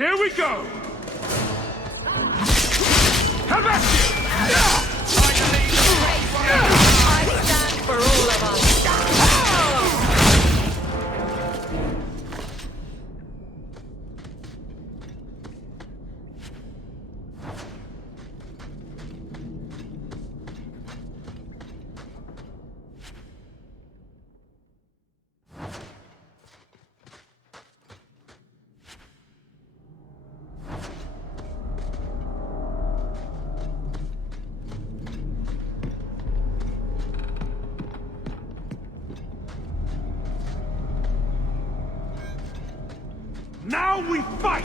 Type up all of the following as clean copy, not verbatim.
Here we go! Have at you! I stand for all of us. Now we fight!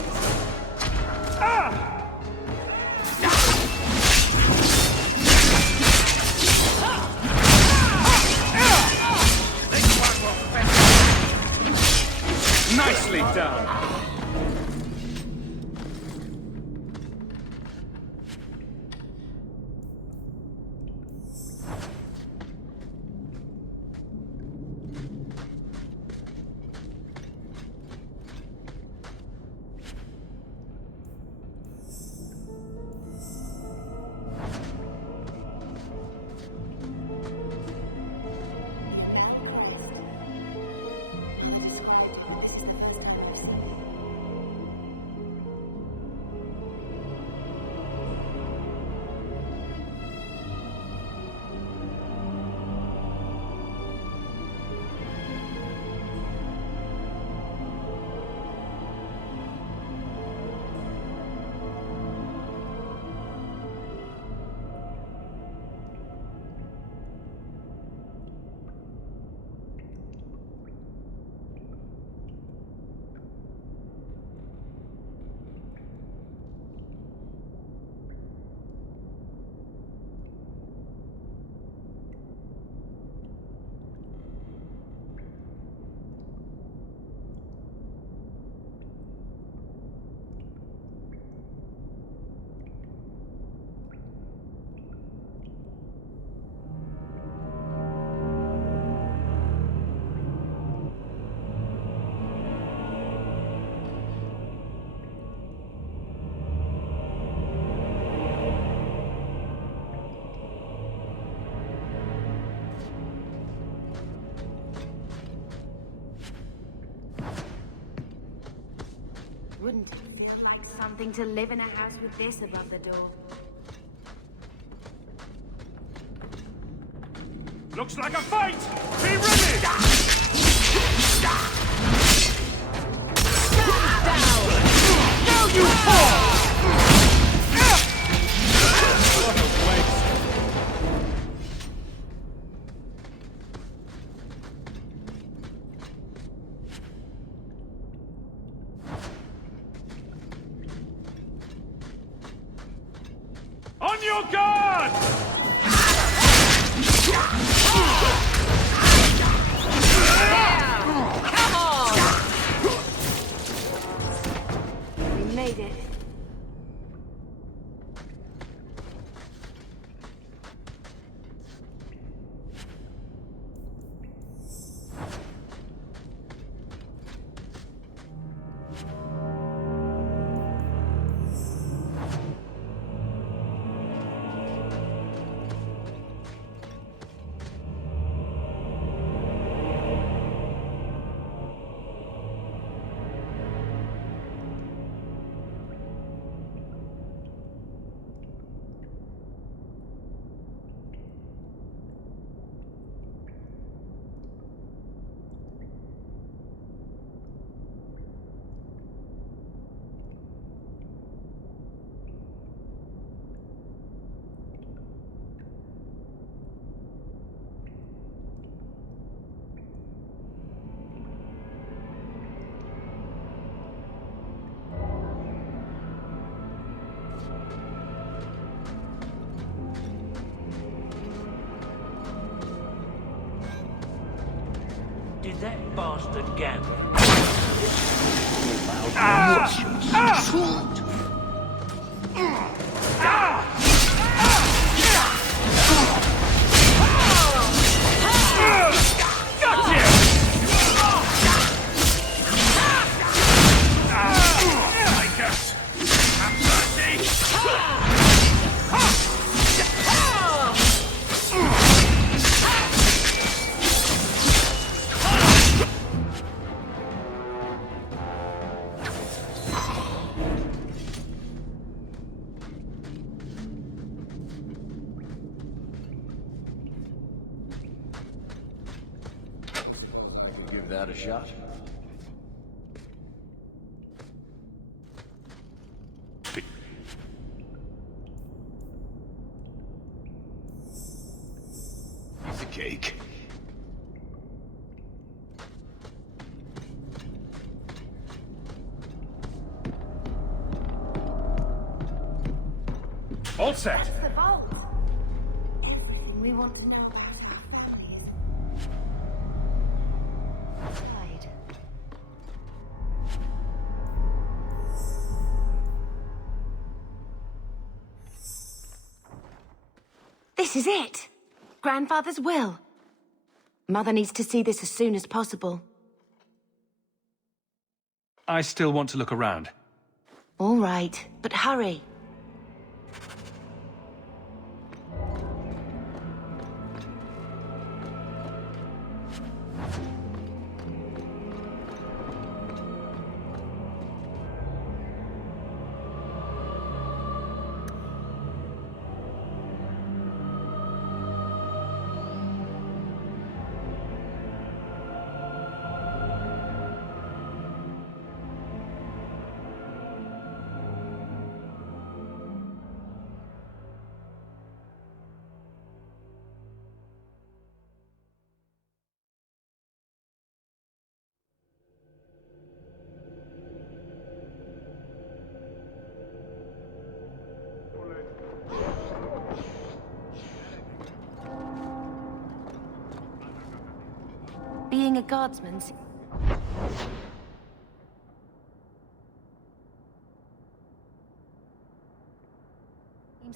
Nicely done! Wouldn't it feel like something to live in a house with this above the door? Looks like a fight! Be ready! Now you fall! What a waste! On your guard! We made it. Did that bastard gamble? Like a give that a shot. Piece of cake. All set. That's the vault. Everything we want to know about our families. Hide. This is it. Grandfather's will. Mother needs to see this as soon as possible. I still want to look around. All right, but hurry. Being a guardsman seems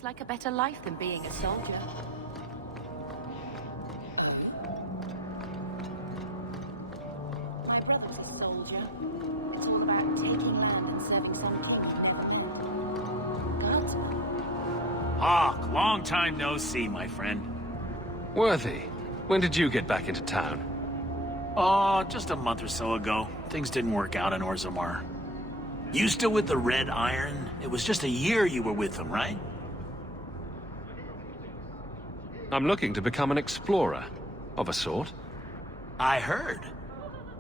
like a better life than being a soldier. My brother's a soldier. It's all about taking land and serving Sun King. Guardsman. Hawk, long time no see, my friend. Worthy, when did you get back into town? Oh, just a month or so ago. Things didn't work out in Orzammar. You still with the Red Iron? It was just a year you were with them, right? I'm looking to become an explorer, of a sort. I heard.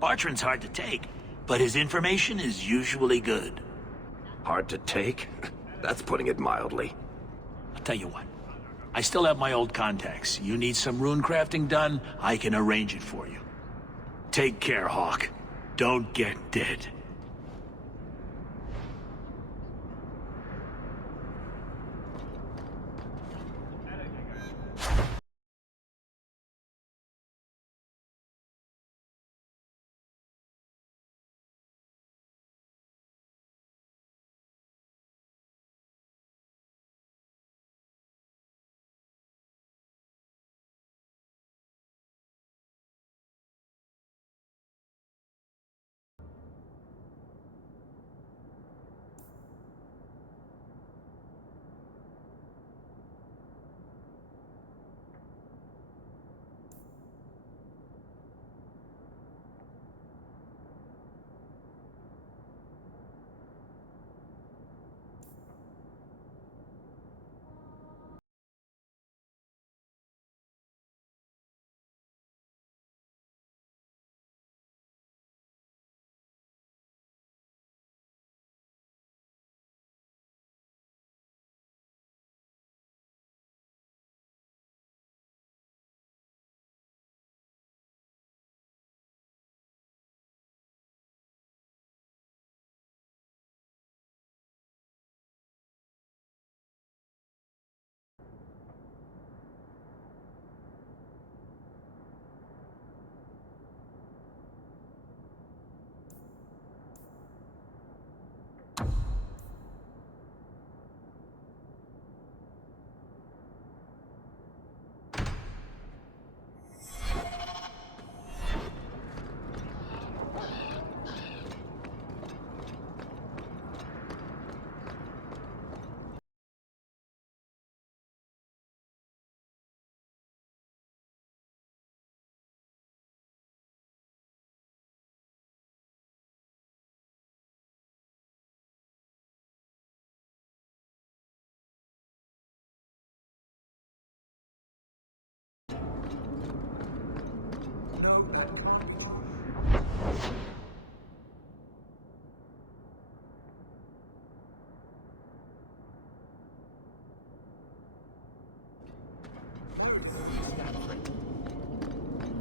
Bartrand's hard to take, but his information is usually good. Hard to take? That's putting it mildly. I'll tell you what. I still have my old contacts. You need some rune crafting done, I can arrange it for you. Take care, Hawk. Don't get dead.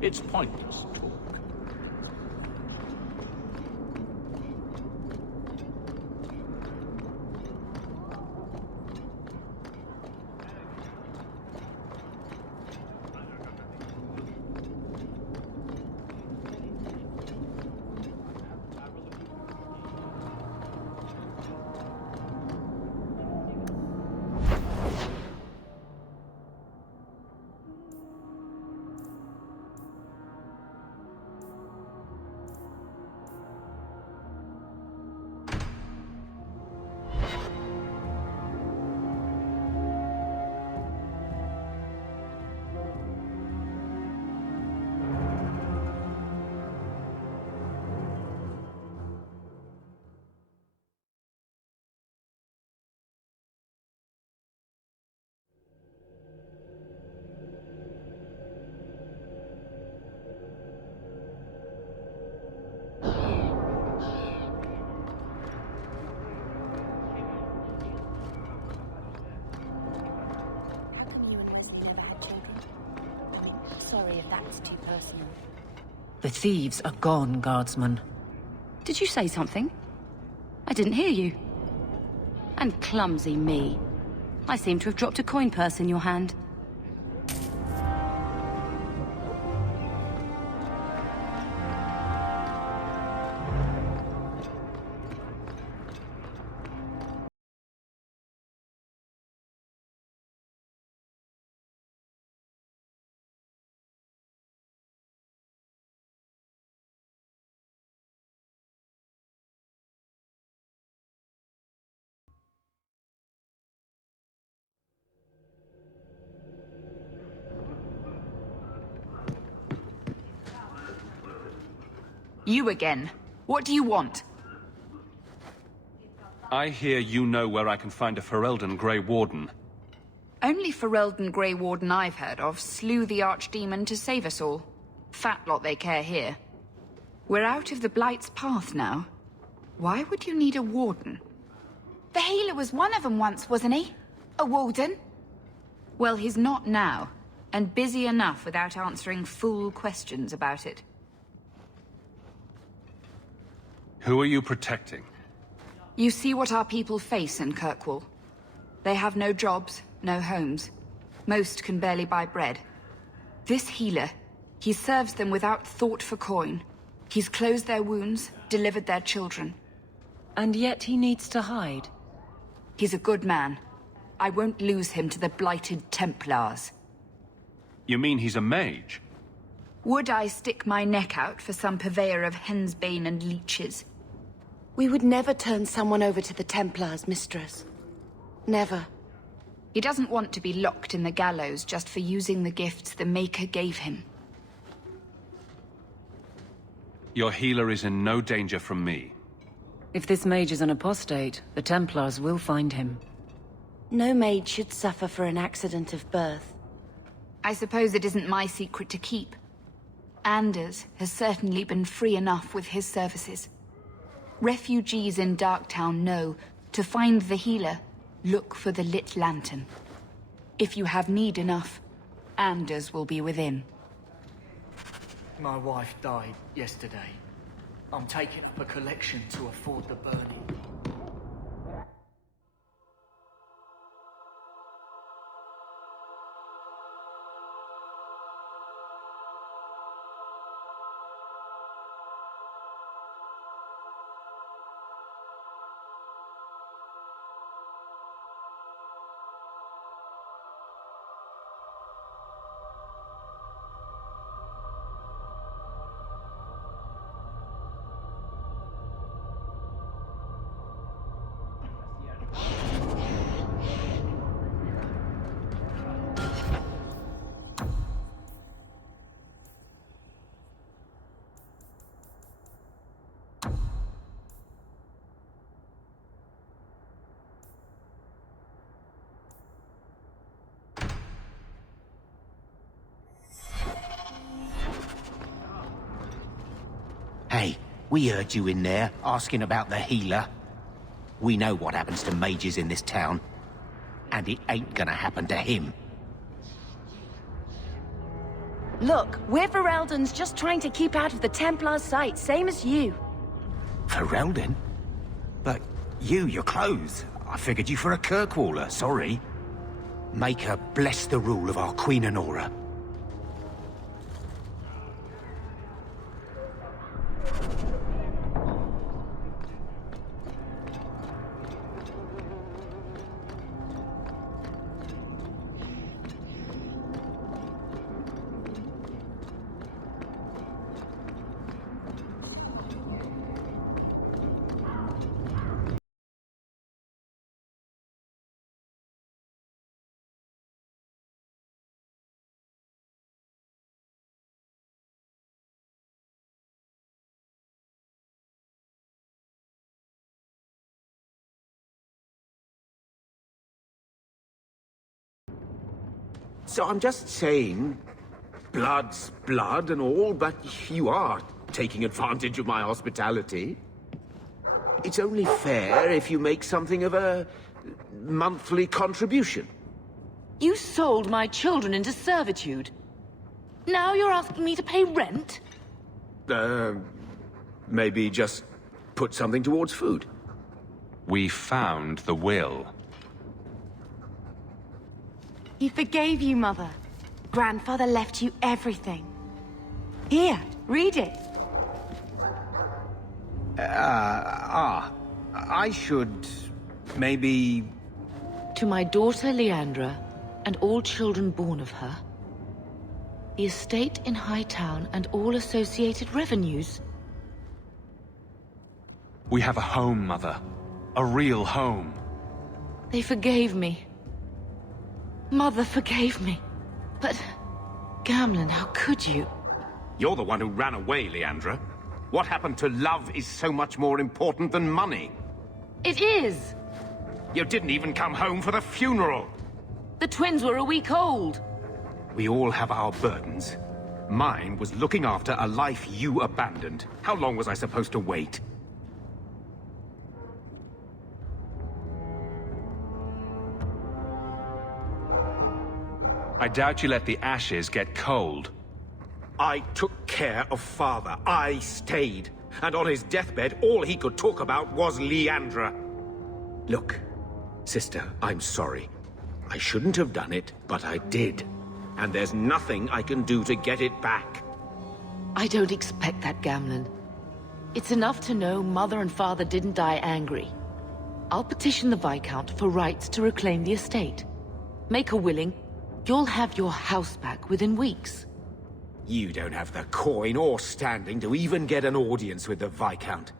It's pointless talk. How come you and Leslie never had children? I mean, sorry if that's too personal. The thieves are gone, Guardsman. Did you say something? I didn't hear you. And clumsy me. I seem to have dropped a coin purse in your hand. You again. What do you want? I hear you know where I can find a Ferelden Grey Warden. Only Ferelden Grey Warden I've heard of slew the Archdemon to save us all. Fat lot they care here. We're out of the Blight's path now. Why would you need a warden? The healer was one of them once, wasn't he? A warden? Well, he's not now, and busy enough without answering fool questions about it. Who are you protecting? You see what our people face in Kirkwall. They have no jobs, no homes. Most can barely buy bread. This healer, he serves them without thought for coin. He's closed their wounds, delivered their children. And yet he needs to hide. He's a good man. I won't lose him to the blighted Templars. You mean he's a mage? Would I stick my neck out for some purveyor of hensbane and leeches? We would never turn someone over to the Templars, Mistress. Never. He doesn't want to be locked in the gallows just for using the gifts the Maker gave him. Your healer is in no danger from me. If this mage is an apostate, the Templars will find him. No maid should suffer for an accident of birth. I suppose it isn't my secret to keep. Anders has certainly been free enough with his services. Refugees in Darktown know, to find the healer, look for the lit lantern. If you have need enough, Anders will be within. My wife died yesterday. I'm taking up a collection to afford the burning. Hey, we heard you in there, asking about the healer. We know what happens to mages in this town. And it ain't gonna happen to him. Look, we're Ferelden's just trying to keep out of the Templar's sight, same as you. Ferelden? But your clothes. I figured you for a Kirkwaller, sorry. Make her bless the rule of our Queen Honora. So I'm just saying, blood's blood and all, but you are taking advantage of my hospitality. It's only fair if you make something of a monthly contribution. You sold my children into servitude. Now you're asking me to pay rent? Maybe just put something towards food. We found the will. He forgave you, Mother. Grandfather left you everything. Here, read it. I should... maybe... To my daughter Leandra, and all children born of her, the estate in Hightown and all associated revenues. We have a home, Mother. A real home. They forgave me. Mother forgave me. But... Gamlen, how could you? You're the one who ran away, Leandra. What happened to love is so much more important than money. It is! You didn't even come home for the funeral. The twins were a week old. We all have our burdens. Mine was looking after a life you abandoned. How long was I supposed to wait? I doubt you let the ashes get cold. I took care of Father. I stayed. And on his deathbed, all he could talk about was Leandra. Look, sister, I'm sorry. I shouldn't have done it, but I did. And there's nothing I can do to get it back. I don't expect that, Gamlen. It's enough to know Mother and Father didn't die angry. I'll petition the Viscount for rights to reclaim the estate. Make her willing, you'll have your house back within weeks. You don't have the coin or standing to even get an audience with the Viscount.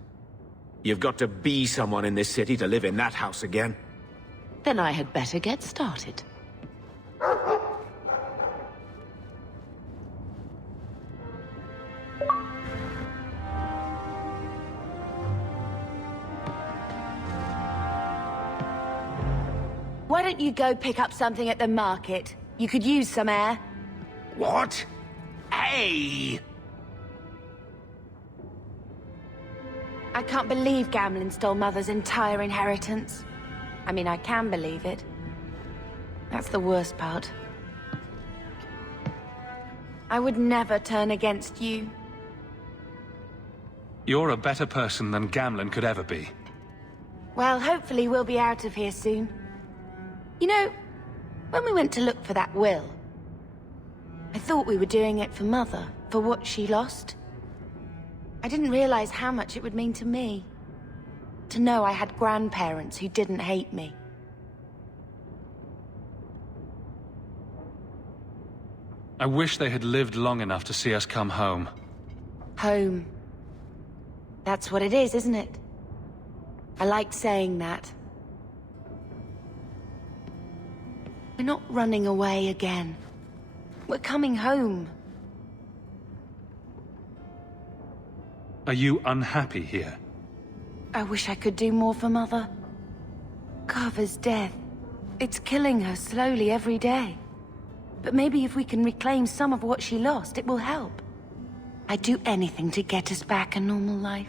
You've got to be someone in this city to live in that house again. Then I had better get started. Why don't you go pick up something at the market? You could use some air. What? Hey! I can't believe Gamlen stole Mother's entire inheritance. I mean, I can believe it. That's the worst part. I would never turn against you. You're a better person than Gamlen could ever be. Well, hopefully we'll be out of here soon. You know, when we went to look for that will, I thought we were doing it for Mother, for what she lost. I didn't realize how much it would mean to me. To know I had grandparents who didn't hate me. I wish they had lived long enough to see us come home. Home. That's what it is, isn't it? I like saying that. We're not running away again. We're coming home. Are you unhappy here? I wish I could do more for Mother. Carver's death. It's killing her slowly every day. But maybe if we can reclaim some of what she lost, it will help. I'd do anything to get us back a normal life.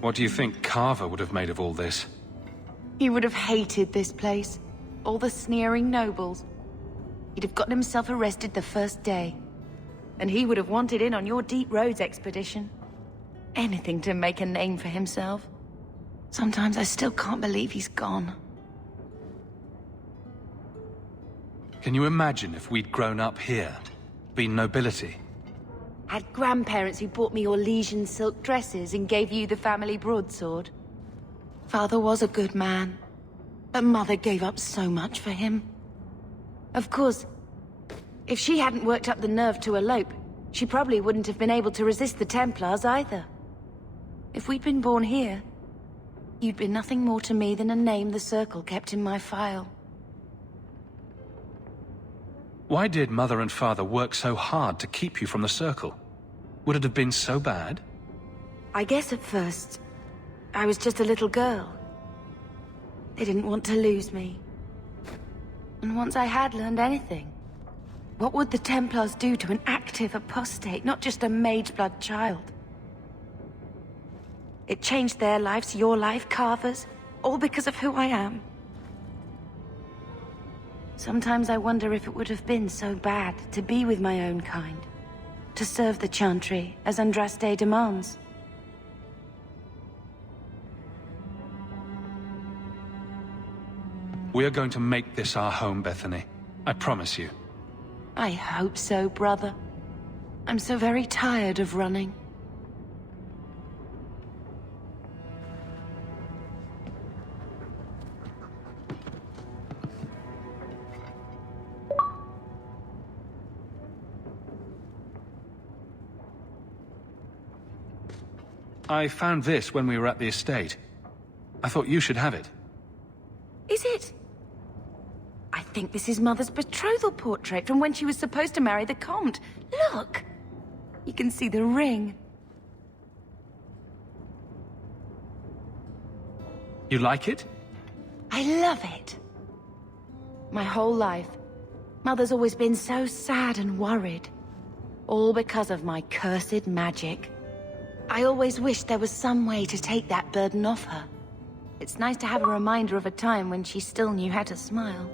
What do you think Carver would have made of all this? He would have hated this place. all the sneering nobles. He'd have gotten himself arrested the first day. And he would have wanted in on your Deep Roads expedition. Anything to make a name for himself. Sometimes I still can't believe he's gone. Can you imagine if we'd grown up here? Been nobility? Had grandparents who bought me Orlesian silk dresses and gave you the family broadsword. Father was a good man, but Mother gave up so much for him. Of course, if she hadn't worked up the nerve to elope, she probably wouldn't have been able to resist the Templars either. If we'd been born here, you'd been nothing more to me than a name the Circle kept in my file. Why did Mother and Father work so hard to keep you from the Circle? Would it have been so bad? I guess at first, I was just a little girl. They didn't want to lose me. And once I had learned anything, what would the Templars do to an active apostate, not just a Mageblood child? It changed their lives, your life, Carver's, all because of who I am. Sometimes I wonder if it would have been so bad to be with my own kind, to serve the Chantry as Andraste demands. We are going to make this our home, Bethany. I promise you. I hope so, brother. I'm so very tired of running. I found this when we were at the estate. I thought you should have it. Is it? I think this is Mother's betrothal portrait from when she was supposed to marry the Comte. Look! You can see the ring. You like it? I love it. My whole life, Mother's always been so sad and worried. All because of my cursed magic. I always wished there was some way to take that burden off her. It's nice to have a reminder of a time when she still knew how to smile.